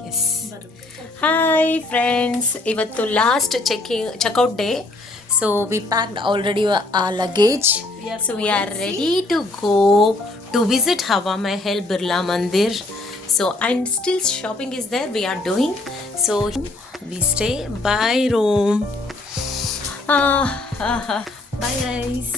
Yes. Hi friends, ivattu last checkout day. So we packed already our luggage. So we are ready to go to visit Hawa Mahal Birla Mandir. So and still shopping is there. We are doing. So we stay. Bye Rome. Bye guys.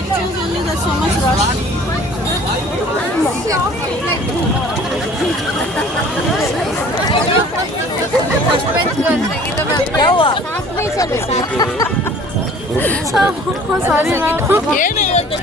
Pictures only, there's so much rush. क्या हुआ? Sorry ma'am ये नहीं होते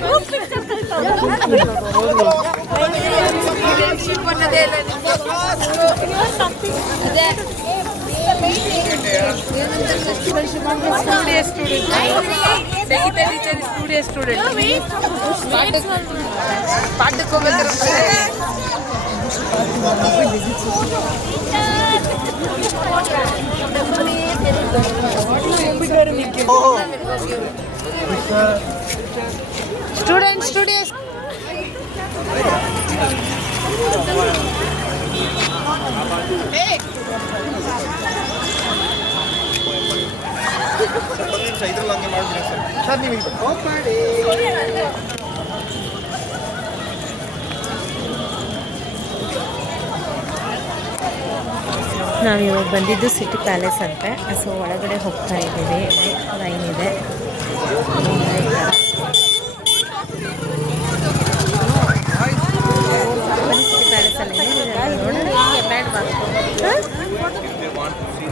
students ನಾವಿವಾಗ ಬಂದಿದ್ದು city palace ಅಂತ. So ಒಳಗಡೆ ಹೋಗ್ತಾ ಇದ್ದೀವಿ. ಲೈನ್ ಇದೆ. ಸಿಟಿ ಪ್ಯಾಲೇಸ್ ಅಲ್ಲಿ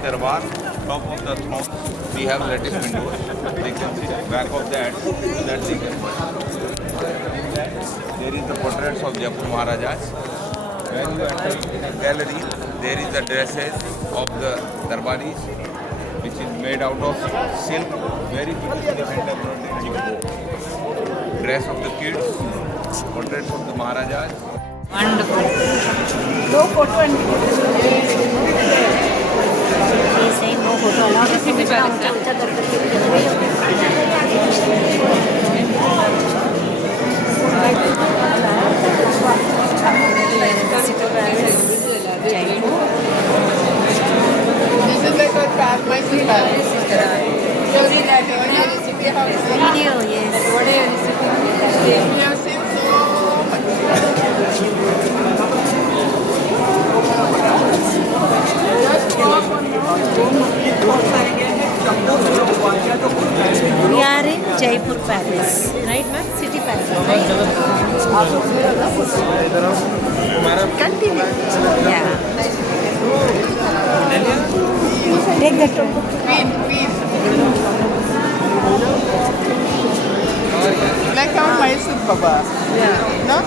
Darbar, top of the throne, we have lattice windows. They can see back of that they can there is the portraits of Jaipur Maharajas. When you enter the gallery, there is the dresses of the Darbaris, which is made out of silk, very beautifully hand embroidered chimko. Dress of the kids, portraits of the Maharajas. Wonderful. No photo and He's saying no photo allowed. City Palace. City Palace, Jaipur. This is like a fancy palace. You see that city house. Video, yes. What is we have seen so much. We are in Jaipur Palace, right ma'am? City Palace, right? Continue. Yeah. Take that one. Queen. Like how Mysore Baba. Yeah. No?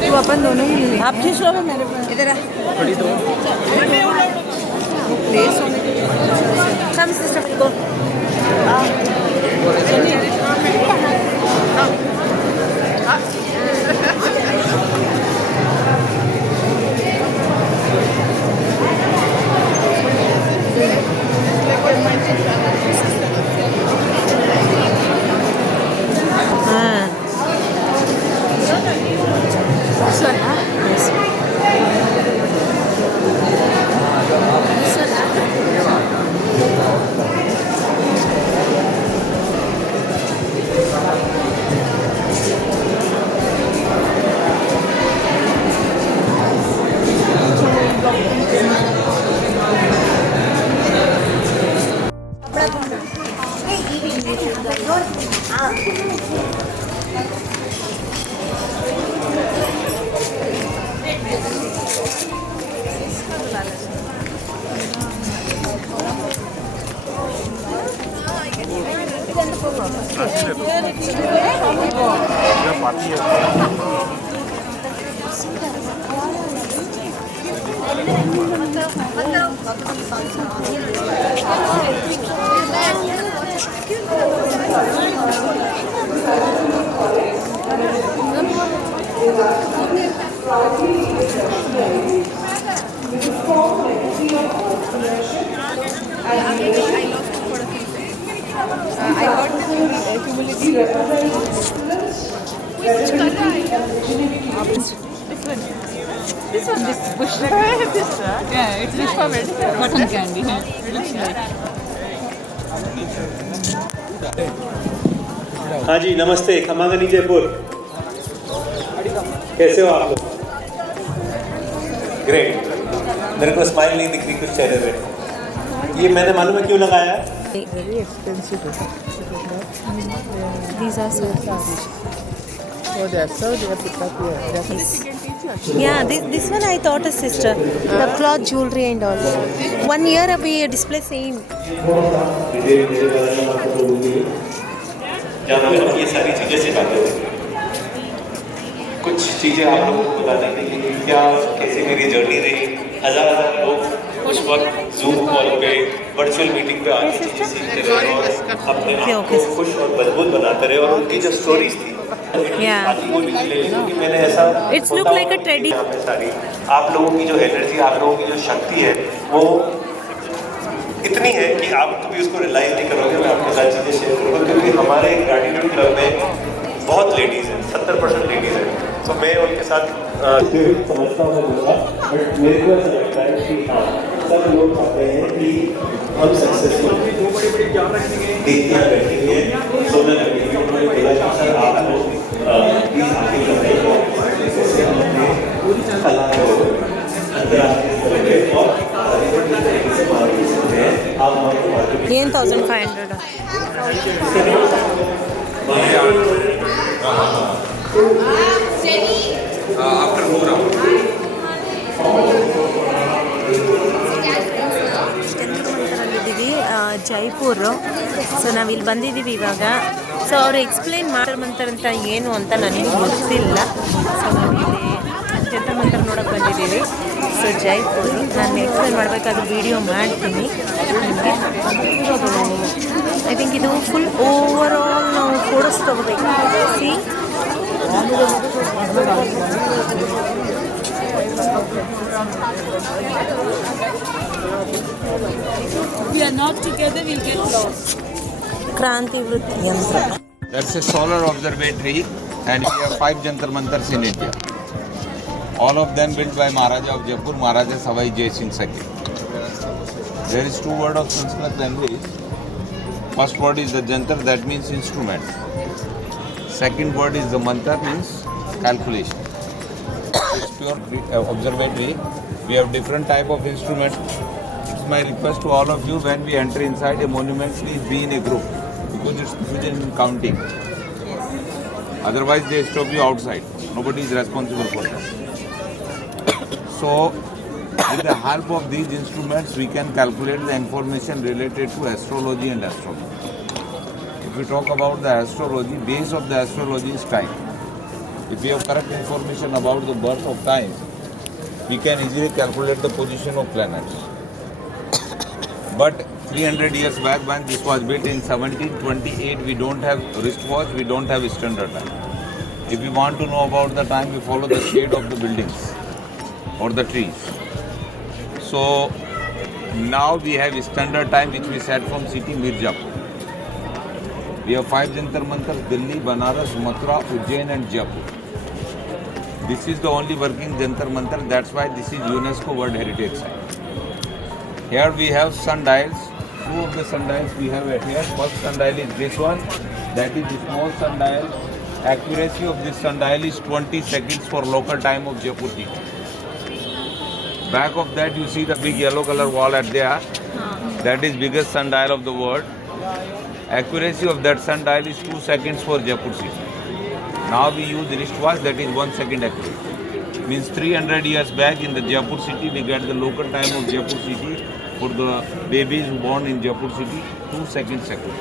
तू अपन दोनों ही ले। आप खींच लो मेरे पे। इधर आ। Place होने के लिए। Come sister, go. Yeah, it's rich for cotton candy. It looks like. हाँ जी नमस्ते खमागनी जयपुर कैसे हो आप लोग ग्रेट मेरे को स्माइल नहीं दिख रही कुछ चेहरे पे ये मैंने मालूम है क्यों लगाया Very expensive. These are so Oh, that's how they have put up here. That's Yeah, this one I thought a sister. The cloth jewelry and all. 1 year अभी display same. जहाँ पे हम ये सारी चीज़ें सिखाते थे कुछ चीज़ें आप लोगों को बता देंगे कि क्या कैसी मेरी जर्नी रही हज़ार लोग उस वक्त जूम कॉल पे वर्चुअल मीटिंग पे आके चीज़ें सीखते रहे और अपने आप को खुश और मजबूत बनाते रहे और उनकी जो स्टोरीज थी Yeah. क्योंकि मैंने ऐसा It's look like a teddy. यहाँ पे सारी आप लोगों की जो एनर्जी आप लोगों की जो शक्ति है वो इतनी है कि आप कभी उसको रियलाइज नहीं करोगे मैं आपके साथ चीज़ें शेयर करूँगा क्योंकि हमारे ग्रैटिट्यूड क्लब में बहुत लेडीज़ हैं 70% लेडीज़ हैं तो मैं उनके साथ समझता हूँ बोलूँगा बट मेरे को ऐसा लगता है कि हाँ सब लोग चाहते हैं कि हम सक्सेसफुल देखते बैठेंगे सोने लगेंगे उन्होंने बोला कि सर आप लोग प्लीज़ आगे बढ़ाइए कला को अंतर्राष्ट्रीय स्तर पे और तरीके से मार्केट सकते हैं आप हमारे मार्केट Yen 1500. After 4 hours. ಇದ್ದೀವಿ ಜೈಪುರ್ ಸೊ ನಾವಿಲ್ಲಿ ಬಂದಿದ್ದೀವಿ ಇವಾಗ ಸೊ ಅವರು ಎಕ್ಸ್ಪ್ಲೇನ್ ಮಾಡ್ತಾರಂತ ಏನು ಅಂತ ನನಗೆ ಗೊತ್ತಿಲ್ಲ ಸೊ ನಾವಿಲ್ಲಿ ಜಂತರ್ ಮಂತರ್ ನೋಡೋಕೆ ಬಂದಿದ್ದೀವಿ ಸೊ ಜೈಪುರ್ ನಾನು ಎಕ್ಸ್ಪ್ಲೇನ್ ಮಾಡಬೇಕಾದ್ರೆ ವಿಡಿಯೋ ಮಾಡ್ತೀನಿ ನಿಮಗೆ ಐ ಥಿಂಕ್ ಇದು ಫುಲ್ ಓವರ್ ಆಲ್ ನಾವು ಫೋಟೋಸ್ ತೊಗೋಬೇಕು C we are not together, we'll get lost. ಕ್ರಾಂತಿ ವೃತ್ತಿ ಯಂತ್ರ. That's a solar observatory and we have 5 Jantar Mantars in India. All of them built by Maharaja of Jaipur, Maharaja Savai Jai Singh Saki. There is 2 words of Sanskrit language. First word is the Jantar, that means instrument. Second word is the Mantar, means calculation. It's pure observatory. We have different type of instruments. It's my request to all of you when we enter inside a monument, please be in a group because it's difficult in counting. Otherwise, they stop you outside. Nobody is responsible for that. So, with the help of these instruments, we can calculate the information related to astrology and astronomy. If we talk about the astrology, base of the astrology is time. If we have correct information about the birth of time, we can easily calculate the position of planets. But 300 years back when this was built in 1728, we don't have wristwatch, we don't have standard time. If we want to know about the time, we follow the shade of the buildings or the trees. So now we have standard time which we set from city Mirzapur. We have 5 Jantar Mantars, Delhi, Banaras, Mathura, Ujjain and Jaipur. This is the only working Jantar Mantar, that's why this is UNESCO World Heritage Site. Here we have sundials. 2 of the sundials we have at here. First sundial is this one, that is the small sundial. Accuracy of this sundial is 20 seconds for local time of Jaipur TV. Back of that you see the big yellow color wall at there. That is biggest sundial of the world. Accuracy of that sundial is 2 seconds for Jaipur city. Now we use wristwatch, that is 1 second accuracy. Means 300 years back in the Jaipur city, we get the local time of Jaipur city for the babies born in Jaipur city, 2 seconds accuracy.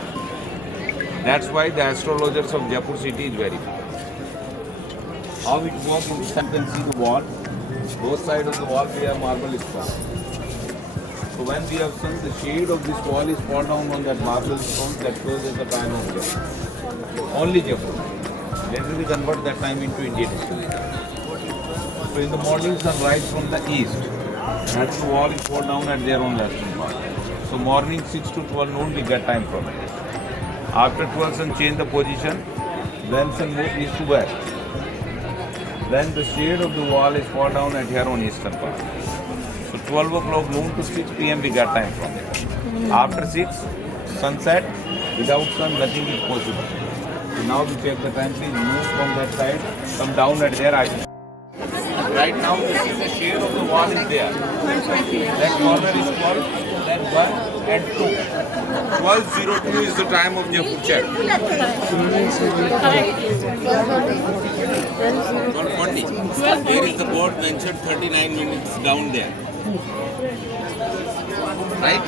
That's why the astrologers of Jaipur city is very big. How it works, you can see the wall. Both sides of the wall we have marble stone. So when we have seen the shade of this wall is fall down on that marble stone, that shows us the time of Jaipur. Only Jaipur. Later we convert that time into Indian history. So in the morning sun rise from the east. Natural wall is fall down at their own western part. So morning 6 to 12 noon we get time from it. After 12 sun change the position, then sun move east to west. Then the shade of the wall is fall down at here on eastern part. So 12 o'clock noon to 6 p.m. we got time from it. After 6, sunset, without sun nothing is possible. So now we check the time, please move from that side, come down at there. Right now you see the shade of the wall is there. That corner is 12, then 1 and 2. 12:02 is the time of Jaipur check. 12:40. There is the board mentioned 39 minutes down there. Right?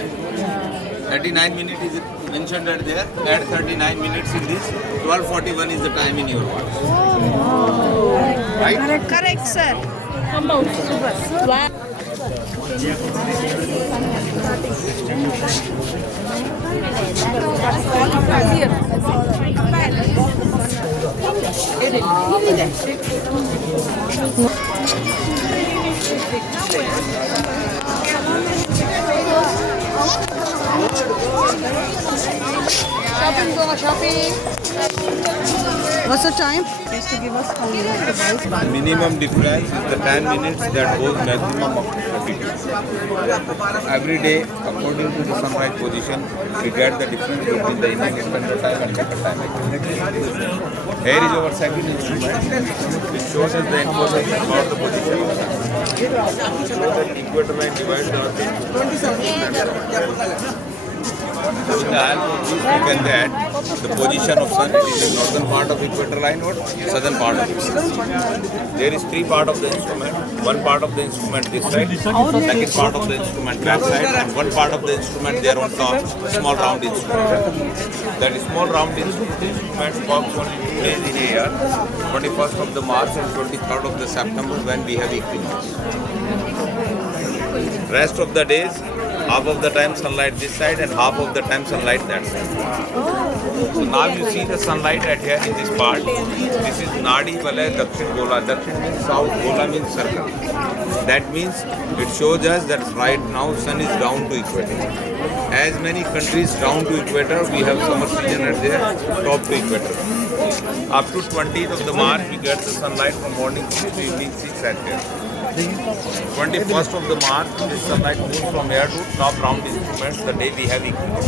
39 minutes is mentioned at there. Add 39 minutes in this. 12:41 is the time in your watch. Right? Correct, sir. Shopping, go shopping. What's the time? Just to give us Minimum difference is the 10 minutes that goes maximum of 30 minutes. Every day, according to the sunrise position, we get the difference between the Indian standard time and local time. Here is our second instrument, which shows us the information about the position of the sun. The equator line divides the earth into with the help of this, we can get the position of sun. It is in northern part of equator line or southern part of it. There is 3 part of the instrument. One part of the instrument this side, second part of the instrument back side, and one part of the instrument there on top, small round instrument. That small round instrument works only 2 days in a year, 21st of the March and 23rd of the September when we have equinox. Rest of the days, half of the time sunlight this side and half of the time sunlight that side. So now you see the sunlight at here in this part. This is Nadi Valay Dakshin Gola. Dakshin means south, Gola means circle. That means it shows us that right now sun is down to equator. As many countries down to equator, we have summer season at there, top to equator. Up to 20th of the March, we get the sunlight from morning 6 to evening 6 at here. 21st of the March, this sunlight moves from here to top round instruments the day we have equinox.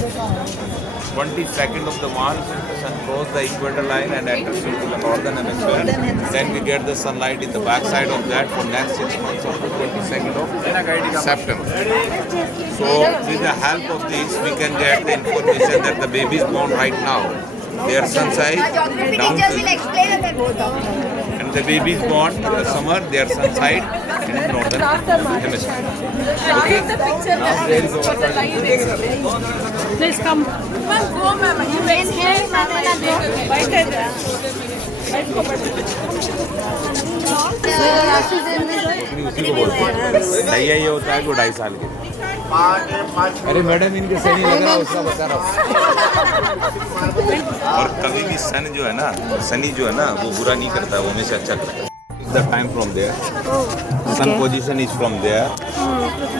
22nd of the March, the sun crosses the equator line and enters into the northern hemisphere. Then we get the sunlight in the backside of that for next 6 months of the 22nd of September. So with the help of this, we can get the information that the baby is born right now. Their sun size down to, and the baby is born in the summer, their sun side in the northern hemisphere. Okay? Now there is our Please come. Go, ma'am. You wait here. उसी को बोलते हैं भैया ये होता है 2.5 साल के। अरे मैडम इनके सनी लग रहा है उसका बता रहा हूँ। और कभी भी सन जो है ना, सनी जो है ना, वो बुरा नहीं करता, वो हमेशा अच्छा करता है। The time from there, sun position is from there,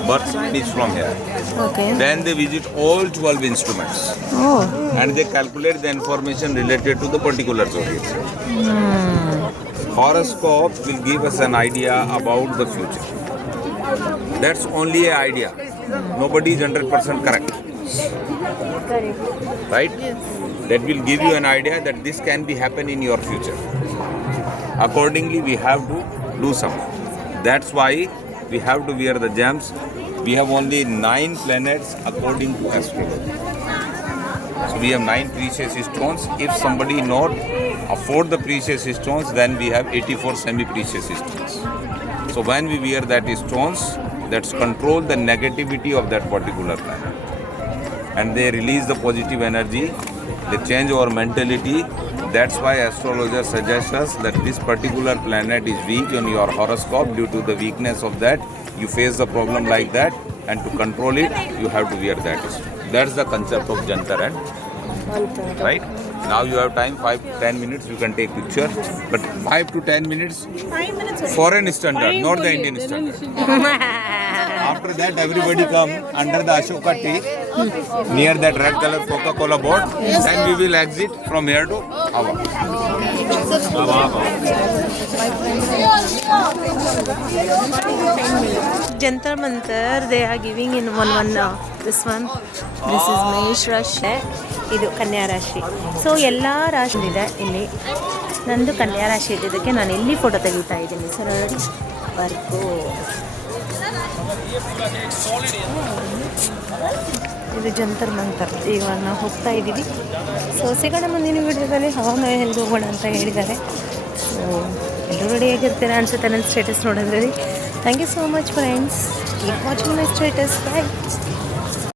birth sign is from here. Okay. Then they visit all 12 instruments and they calculate the information related to the particular zodiac. Horoscope will give us an idea about the future. That's only an idea. Nobody is 100% correct. Right? That will give you an idea that this can be happen in your future. Accordingly, we have to do something. That's why we have to wear the gems. We have only 9 planets according to astrology. So we have 9 precious stones. If somebody not afford the precious stones, then we have 84 semi-precious stones. So when we wear that stones, that's control the negativity of that particular planet. And they release the positive energy, they change our mentality. That's why astrologers suggest us that this particular planet is weak on your horoscope. Due to the weakness of that, you face the problem like that, and to control it, you have to wear that stone. That's the concept of Jantar and right? Now you have time, 5-10 minutes, you can take picture. But 5 to 10 minutes, foreign standard, not the Indian standard. After that, everybody come under the Ashoka tree, near that red color Coca-Cola board. Then we will exit from here to Ava. Jantar Mantar, they are giving in one this one. This is Mesh Rashi, ಇದು ಕನ್ಯಾ ರಾಶಿ. So ಎಲ್ಲ ರಾಶಿ ಇದೆ ಇಲ್ಲಿ. ನಂದು ಕನ್ಯಾ ರಾಶಿ ಇದ್ದಿದ್ದಕ್ಕೆ ನಾನು ಇಲ್ಲಿ ಫೋಟೋ ತೆಗಿತಾ ಇದ್ದೀನಿ. ಸೊ ನೋಡಿ ವರ್ಕು. ಇದು ಜಂತರ್ ಮಂತರ್. ಈಗ ನಾವು ಹೋಗ್ತಾ ಇದ್ದೀವಿ. ಸೊ ಸಿಗೋಣ ಮುಂದಿನ ವಿಡಿಯೋದಲ್ಲಿ. ಹವಾಮಾನ ಎಲ್ಲಿ ಹೋಗೋಣ ಅಂತ ಹೇಳಿದ್ದಾರೆ. ಸೊ ಎಲ್ಲರೂ ರೆಡಿಯಾಗಿರ್ತೀರಾ ಅನ್ಸುತ್ತೆ ನನ್ನ ಸ್ಟೇಟಸ್ ನೋಡಿದ್ರಲ್ಲಿ. Thank you so much friends. Keep watching my status. Bye.